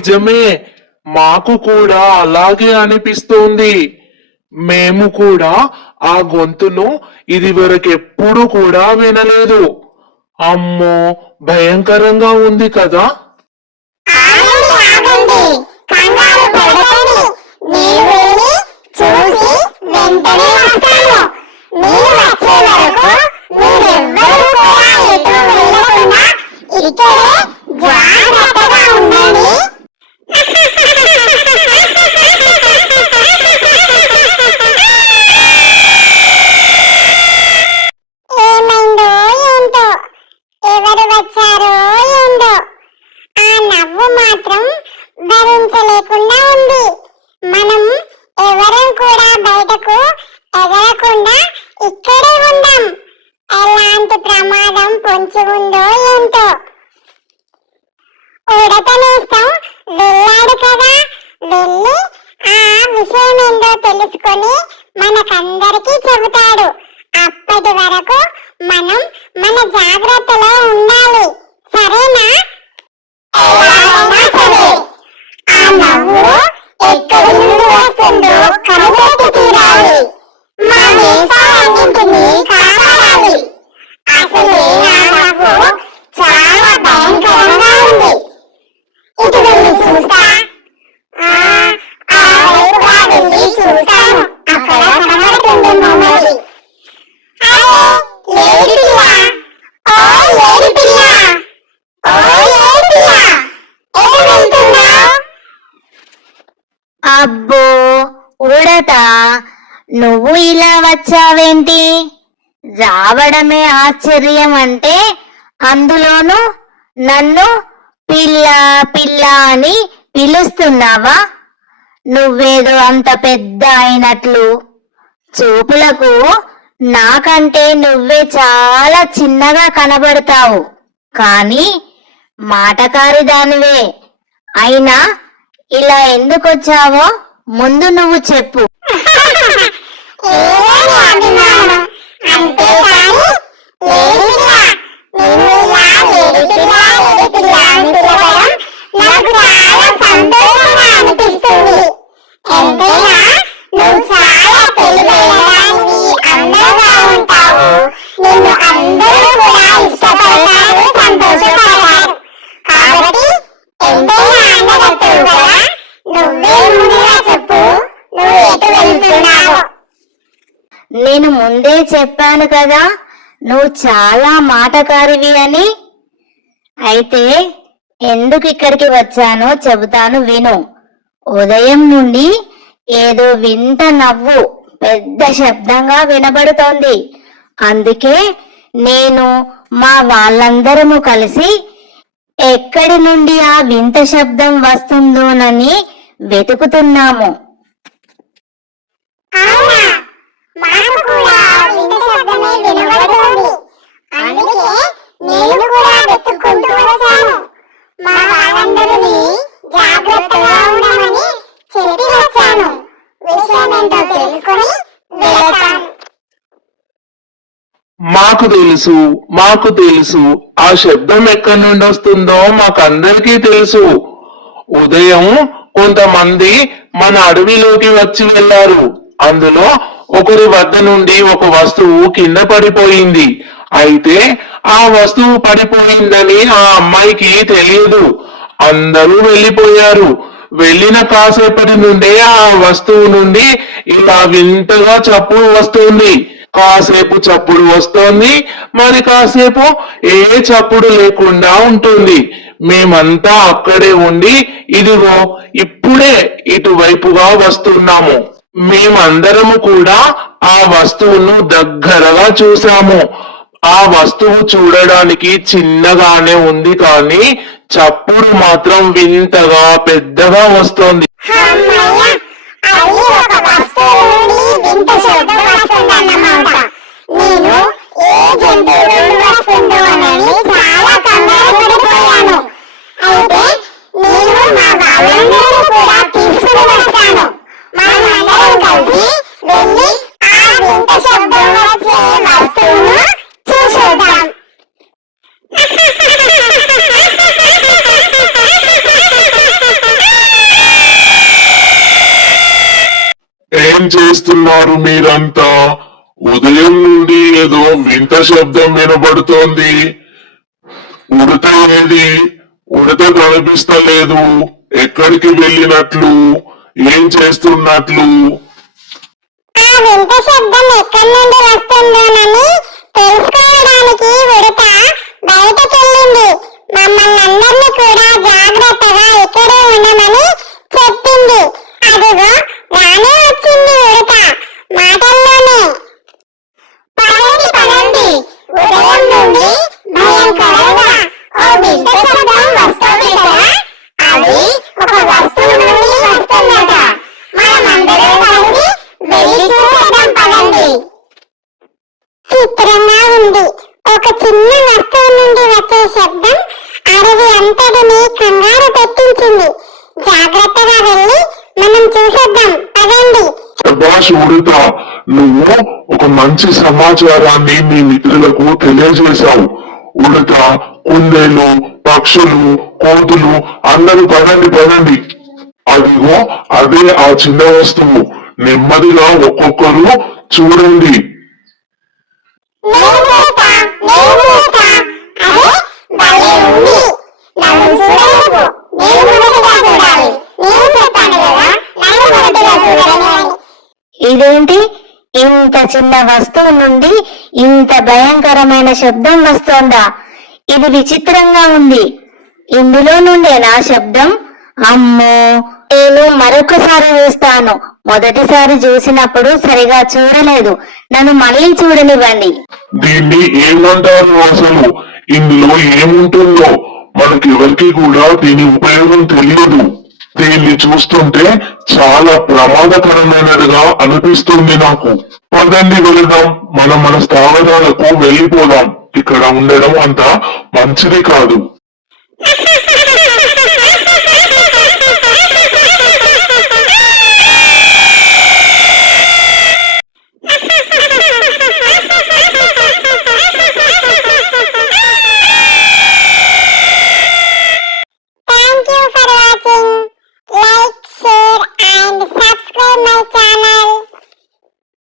నిజమే, మాకు కూడా అలాగే అనిపిస్తోంది. మేము కూడా ఆ గొంతును ఇదివరకెప్పుడు కూడా వినలేదు. అమ్మో, భయంకరంగా ఉంది కదా. భరించలేకుండా ఉంది. మనం ఎవరం కూడా బయటకు ఎగరకుండా ఇక్కడే ఉందాం. ఎలాంటి ప్రమాదం పొంచి ఉందో ఏంటో. ఉడతనేస్తం వెళ్ళాడు కదా, వెళ్ళి ఆ విషయం ఏందో తెలుసుకొని మనకందరికీ చెబుతాడు. అప్పటి వరకు మనం మన జాగ్రత్తలో ఉండాలి, సరేనా? ఆ నవ్వు ఎక్కడి నుండి వస్తుందో కనిపెట్టి తీరాలి. మా దేశాలన్నింటినీ కాపాడాలి. అసలు ఆ నవ్వు చాలా భయంకరంగా ఉంది. ఇటు వెళ్ళి చూస్తా. ఆ వైపుగా వెళ్ళి చూస్తాను. అక్కడ కనబడుతుంది మమ్మల్ని. లేడి పిల్ల, ఓ లేడి పిల్ల, ఓ లేడి పిల్ల, ఎటు వెళ్తున్నావు? అబ్బో ఉడత, నువ్వు ఇలా వచ్చావేంటి? రావడమే ఆశ్చర్యం అంటే అందులోనూ నన్ను పిల్ల పిల్ల అని పిలుస్తున్నావా? నువ్వేదో అంత పెద్ద అయినట్లు. చూపులకు నాకంటే నువ్వే చాలా చిన్నగా కనబడతావు, కానీ మాటకారి దానివే. అయినా ఇలా ఎందుకొచ్చావో ముందు నువ్వు చెప్పు. నేను ముందే చెప్పాను కదా నువ్వు చాలా మాటకారివి అని. అయితే ఎందుకు ఇక్కడికి వచ్చానో చెబుతాను విను. ఉదయం నుండి ఏదో వింత నవ్వు పెద్ద శబ్దంగా వినబడుతోంది. అందుకే నేను మా వాళ్ళందరము కలిసి ఎక్కడి నుండి ఆ వింత శబ్దం వస్తుందోనని వెతుకుతున్నాము. మాకు తెలుసు, మాకు తెలుసు. ఆ శబ్దం ఎక్కడి నుండి వస్తుందో మాకందరికీ తెలుసు. ఉదయం కొంతమంది మన అడవిలోకి వచ్చి వెళ్లారు. అందులో ఒకరి వద్ద నుండి ఒక వస్తువు కింద పడిపోయింది. అయితే ఆ వస్తువు పడిపోయిందని ఆ అమ్మాయికి తెలియదు. అందరూ వెళ్ళిపోయారు. వెళ్ళిన కాసేపటి నుండే ఆ వస్తువు నుండి ఇలా వింతగా చప్పుడు వస్తుంది. కాసేపు చప్పుడు వస్తోంది, మరి కాసేపు ఏ చప్పుడు లేకుండా ఉంటుంది. మేమంతా అక్కడే ఉండి ఇదిగో ఇప్పుడే ఇటువైపుగా వస్తున్నాము. మేమందరము కూడా ఆ వస్తువును దగ్గరగా చూసాము. ఆ వస్తువు చూడడానికి చిన్నగానే ఉంది, కానీ చప్పుడు మాత్రం వింతగా పెద్దగా వస్తోంది. ఏం చేస్తున్నారు మీరంతా? ఉదయం నుండి ఏదో వింత శబ్దం వినబడుతోంది. ఉడత ఏది? ఉడత కనిపిస్తలేదు. ఎక్కడికి వెళ్ళినట్లు? ఏం చేస్తున్నట్లు? ఆ వింత శబ్దం ఎక్కడి నుండి వస్తుందోనని తెలుసుకోవడానికి ఉడత బయటకెళ్ళింది. మమ్మల్ని అందరినీ కూడా జాగ్రత్తగా ఇక్కడే ఉండమని చెప్పింది. అదిగో రానే వచ్చింది ఉడత మాటల్లోనే. పదండి పదండి, ఉదయం నుండి భయంకరంగా ఓ వింత శబ్దం వస్తోంది కదా, అది ఒక వస్తువు నుండి వస్తుందట. మనమందరం కలిసి వెళ్ళి చూసేద్దాం పదండి. చిత్రంగా ఉంది. ఒక చిన్న వస్తువు నుండి వచ్చే శబ్దం అడవి అంతటిని కంగారు పెట్టించింది. జాగ్రత్తగా వెళ్ళి మనం చూసేద్దాం పదండి. శభాష్ ఉడత, నువ్వు ఒక మంచి సమాచారాన్ని మీ మిత్రులకు తెలియజేశావు. ఉడత, కుందేలు, పక్షులు, కోతులు అందరూ పదండి పదండి. అదిగో అదే ఆ చిన్న వస్తువు. నెమ్మదిగా ఒక్కొక్కరు చూడండి. నేను చూస్తా, నేను చూస్తా. అరే భలే ఉంది. నన్ను చూడలేవు. నేను మొదటిగా చూడాలి. నేను చెప్పాను కదా, నన్ను మొదటిగా చూడాలి అని. ఇదేంటి, ఇంత చిన్న వస్తువు నుండి ఇంత భయంకరమైన శబ్దం వస్తోందా? ఇది విచిత్రంగా ఉంది. ఇందులో నుండే నా శబ్దం? అమ్మో, నేను మరొకసారి చూస్తాను. మొదటిసారి చూసినప్పుడు సరిగా చూడలేదు. నన్ను మళ్ళీ చూడనివ్వండి. దీన్ని ఏమంటారు అసలు? ఇందులో ఏముంటుందో మనకెవరికి కూడా దీని ఉపయోగం తెలియదు. దీన్ని చూస్తుంటే చాలా ప్రమాదకరమైనదిగా అనిపిస్తుంది నాకు. పదండి వెళదాం. మనం మన స్థావరాలకు వెళ్ళిపోదాం. ఇక్కడ ఉండడం అంత మంచిది కాదు.